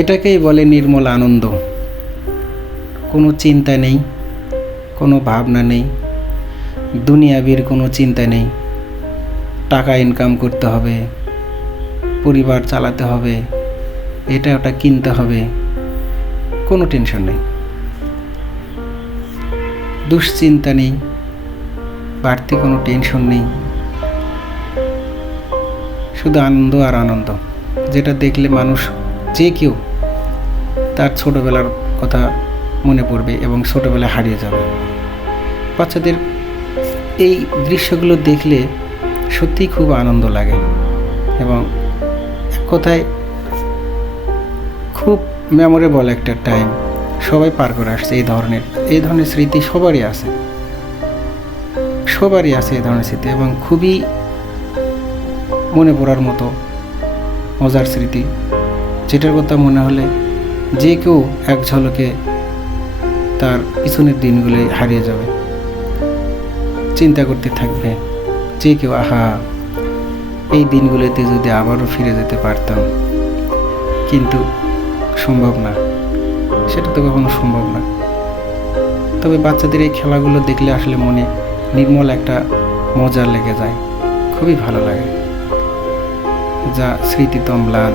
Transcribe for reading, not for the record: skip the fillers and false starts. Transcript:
এটাকেই বলে নির্মল আনন্দ। কোনো চিন্তা নেই, কোনো ভাবনা নেই, দুনিয়াবির কোনো চিন্তা নেই। টাকা ইনকাম করতে হবে, পরিবার চালাতে হবে, এটা ওটা কিনতে হবে, কোনো টেনশন নেই, দুশ্চিন্তা নেই, বাড়তি কোনো টেনশন নেই, শুধু আনন্দ আর আনন্দ, যেটা দেখলে মানুষ যে কেউ তার ছোটোবেলার কথা মনে পড়বে এবং ছোটোবেলায় হারিয়ে যাবে। বাচ্চাদের এই দৃশ্যগুলো দেখলে সত্যিই খুব আনন্দ লাগে এবং এক কথায় খুব মেমোরেবল একটা টাইম সবাই পার করে আসছে। এই ধরনের স্মৃতি সবারই আছে এই ধরনের স্মৃতি, এবং খুবই মনে পড়ার মতো মজার স্মৃতি, যেটার কথা মনে হলে যে কেউ এক ঝলকে তার পিছনের দিনগুলোই হারিয়ে যাবে, চিন্তা করতে থাকবে যে কেউ, আহা এই দিনগুলোতে যদি আবারও ফিরে যেতে পারতাম, কিন্তু সম্ভব না, সেটা তো কখনো সম্ভব না। তবে বাচ্চাদের এই খেলাগুলো দেখলে আসলে মনে নির্মল একটা মজা লেগে যায়, খুবই ভালো লাগে, যা স্মৃতিত ম্লান।